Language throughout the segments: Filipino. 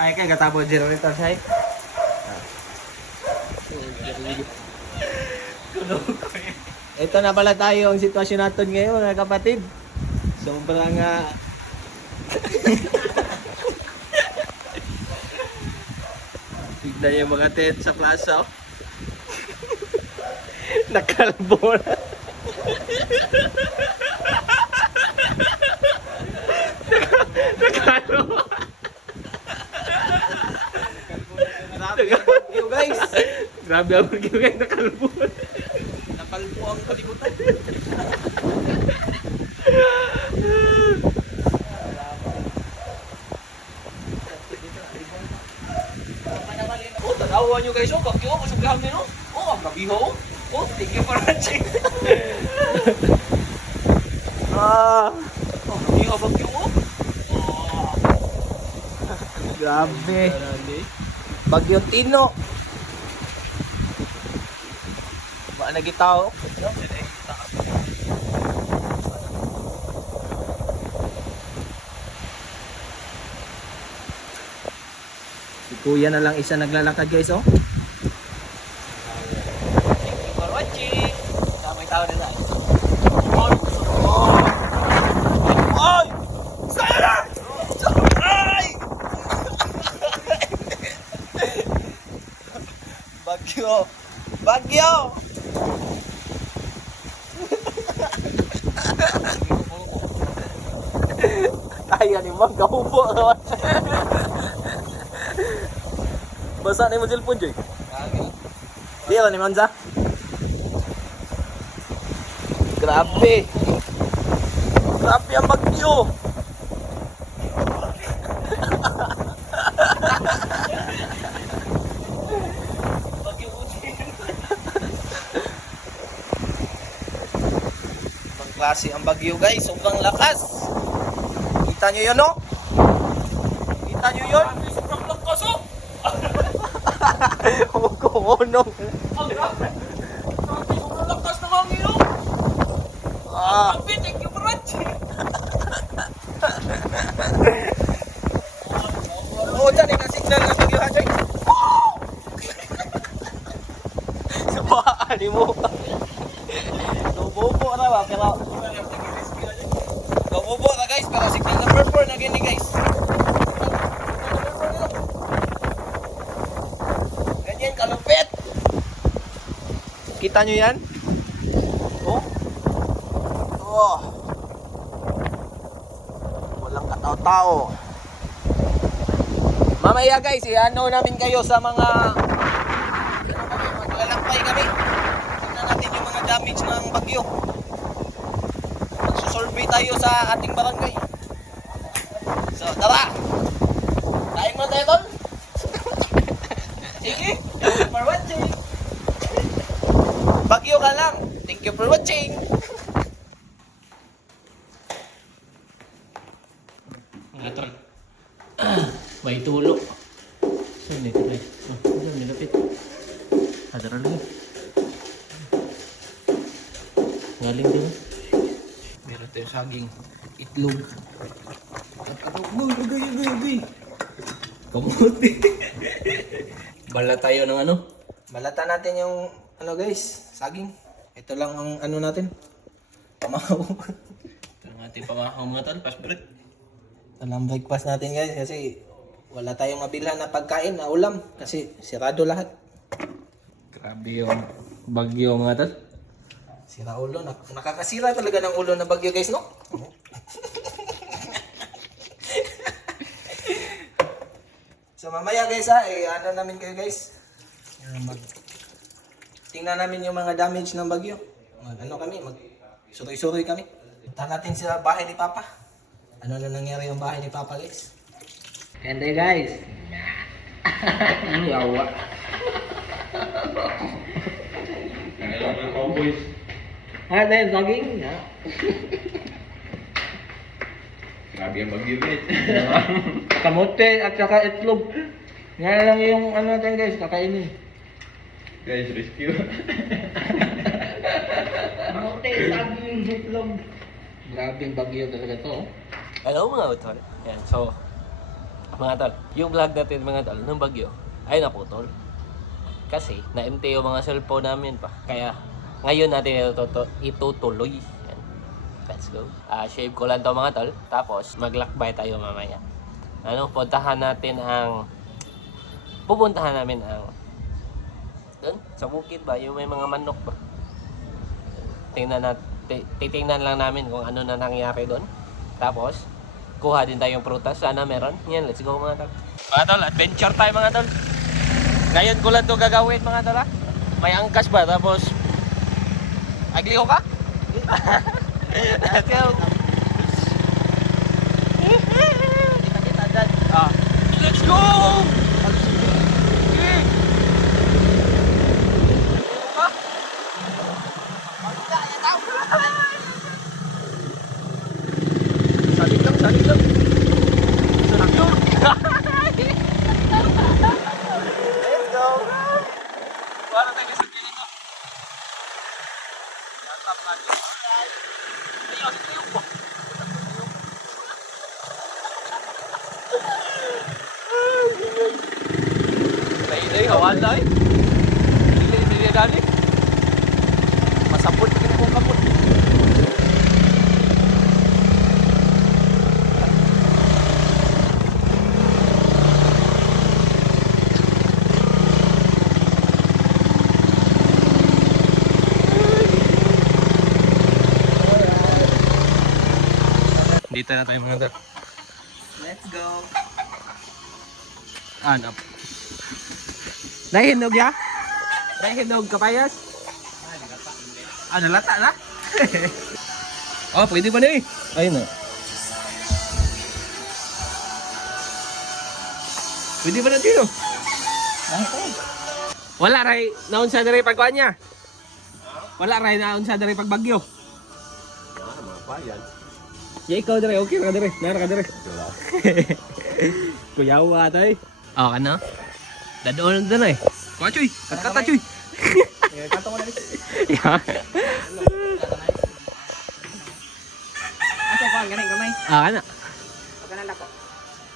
Ay kay gatabo generator siya. Ito na pala tayo ang sitwasyon natin ngayon mga kapatid. Sobrang tignan yung mga tent sa plaza. Nakalbo na. Nakalbo. Nakalbo guys. Grabe ang bagyo guys, nakalbo. Nakalbo ang kalibutan. Oh, tanawa nyo guys, oh, bagyo, masuglahan din, oh. Oh, ang gabiho, oh. Oh, thank you for watching. Oh, gabiho, bagyo, oh. Oh. Grabe. Bagyo Tino. Ba nagitao? Si Kuya na lang isa naglalakad guys, oh. Thank you for watching. Damay tao na lang. Ay! Sana! Ay! Bagyo! Bagyo! Ayan ni Mang, kaupo naman. Basa na yung cellphone, Joy. Di ba ni Manza? Grabe. Grabe ang bagyo. Ibang klase ang bagyo guys, sobrang lakas. Kita nyo yun, no? Kita nyo yun? Sobrang lakas, oh! Huwag ko unong. Ang grabe! Grabe, sobrang lakas ng hangin, oh! Grabe, thank you for watching! Oo, dyan, nagka-signal ng bagyo, ha, Joy? Sabaan mo. Lubobo na ba, pero... Lubobo na guys, pero signal number 4 na gini guys. Ganyan, kalupit! Kita nyo yan? Oh? Oh! Walang katao-tao. Mamaya guys, i-ano namin kayo sa mga maglalakbay kami. Tignan natin yung mga damage ng bagyo. Magsusurvey tayo sa ating barangay. So, tara! Tayo muna tayo, tol! Sige! Thank you for watching! Bagyo ka lang! Thank you for watching! Mga tol. May tulog. Saan ito guys? Oh, saan nilapit? Hadara lang. Galing din. Meron tayong saging itlog. Kamuti. Bala tayo ng ano? Balata natin yung ano guys, saging. Ito lang ang ano natin. Pamahaw. Ito ang ating pamakaw mga tol. Fast break. Ito lang breakfast natin guys kasi wala tayong mabilhan na pagkain na ulam kasi sirado lahat. Grabe yung bagyo mga tol. Sira ulo, nakakasira talaga ng ulo na bagyo guys, no? So mamaya guys ha, ano namin kayo guys. Tingnan namin yung mga damage ng bagyo. Ano kami, suroy-suroy kami. Punta natin sa bahay ni Papa. Ano na nangyari yung bahay ni Papa guys. And guys. Ang yawa. Ah, dahil saging. Grabe ang bagyo guys. Kamote at saka itlog. Ngayon lang yung ano natin guys, kakainin. Guys, rescue. Kamote, saging, itlog. Grabe yung bagyo talaga to. Hello mga utol. Yan, so mga tol, yung vlog natin mga tol, ng bagyo, ay naputol. Kasi, na-empty yung mga cellphone namin pa. Kaya, ngayon natin itutuloy. Yan. Let's go. Shave ko lang to mga tol. Tapos, maglakbay tayo mamaya. Pupuntahan namin ang doon, sa bukid ba, yung may mga manok ba. Titingnan lang namin kung ano na nangyari doon. Tapos, kuha din tayong prutas. Sana meron. Yan, let's go mga tol. Mga tol, adventure tayo mga tol. Ngayon ko lang ito gagawin mga tol ha. May angkas ba? Tapos, agliho ka? Let's go. Kita-kita dad. Let's go! Saling lang. Saling lang. Let's go. Para tayo sa dito. Tap na dito. Ayun, ayun po. Day, kawan day. Dili dali. Masapot kin kong kapot. Dito na tayo mga tol. Let's go. Anap. Nahinog ya? Nahinog kapayas? Nalata na? Pwede pa na eh. Ayun na. Pwede pa na dito. Wala ray naon sa diri pagkuan niya. Wala ray naon sa diri pagbagyo. Mga payan. Ya ikaw diri, okay ra diri. Nara ka diri. Kuyawa tay. Ano? Dadoon na eh. Kuha chuy. Kata chuy. Kato ko na rin. Asa ko, ganun gamay. Ano? Huwag ka na lako.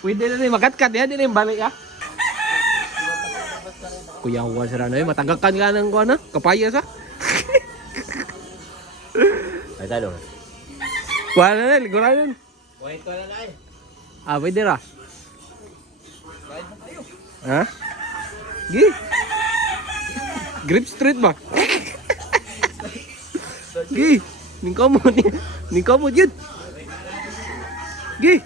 Pwede na rin makatkat yan. Hindi na yung balik ah. Kuyawa sila na eh. Matagakan ka ng kuha na. Kapayas ah. Ay, talo. Kuha na na. Liguran na. Wait ko na na eh. Pwede ra. Ride mo kayo. Ha? Gi. Grip Street ba? Gi. Ning kamot yun. Gi.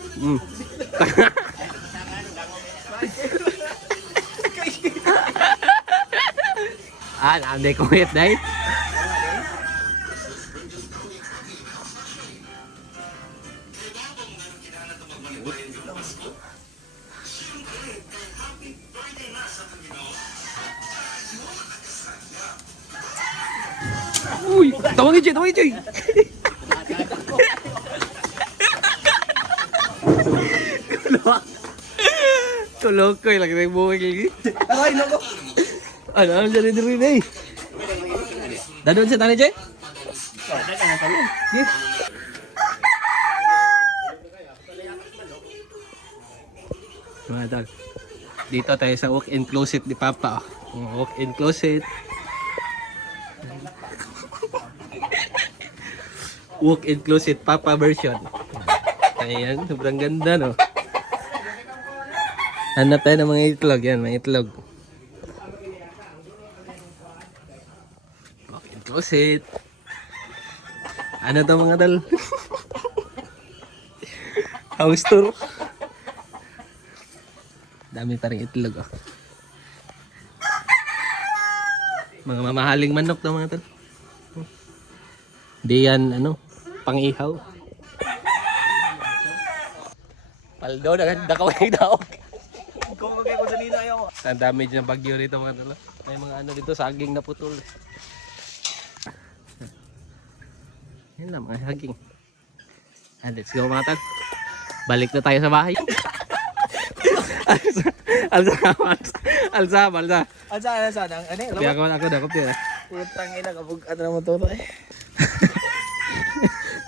Nanday ko wait dahil. Uy, tawagin Joy. Tulog ko lagi na yung buhay lagi. Ay, nako. Ano diri na eh. Dadon sa tani Joy? Ada ka na talo. Mga tol, dito tayo sa walk-in closet ni Papa. Walk-in closet. Walk-in closet Papa version. Ayan, sobrang ganda no. Hanap tayo ng mga itlog. Yan, mga itlog. Walk-in closet. Ano to mga tol? House tour. Dami pa rin itlog oh. Mga mamahaling manok to mga tol. Di yan pang-ihaw. Paldo na kaway daog. Kung magay ko dali na ayaw. Ang damage ng bagyo rito mga tol. May mga dito saging na putol. Yan lang mga saging. Let's go mga tol. Balik na tayo sa bahay. Alsa. Alsa. Ano? Kaya ako dakop yan. Putang ina kapag ano naman to eh.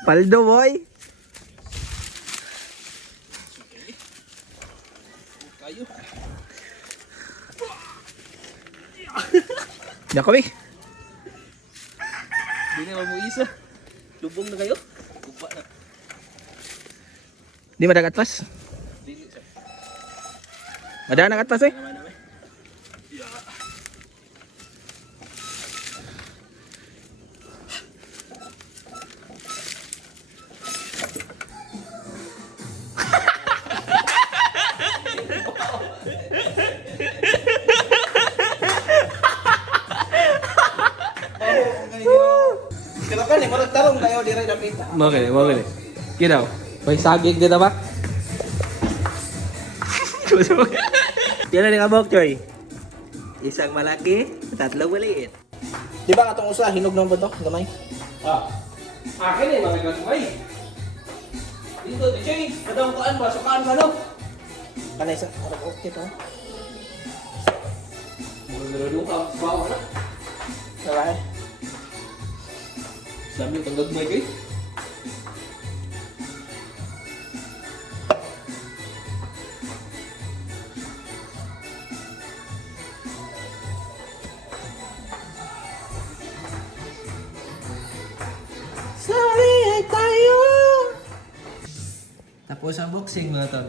Paldo boy. Kayo. Diyan kami. Hindi na mo isa. Lubong na kayo. Guba na. Di madagat pas. Dili sir. Madagat pas eh. Naman naman. Pero kan ni murag tarong kayo dire dapit. Mo Ginaw. May saging dito ba? Yan na kabok, Choy. Isang malaki, tatlong maliit. Di ba katong usa hinog nang to, gamay? Ah. Akin eh, mga gagaway. Dito, Choy. Kadang kuan ba? Sukaan ba, no? Kanay sa murag okay to. Mga nalulung ka, bawa na. Alright. Dami yung tanggag mo, Choy. Sorry tayo. Tapos ang boxing mga tol.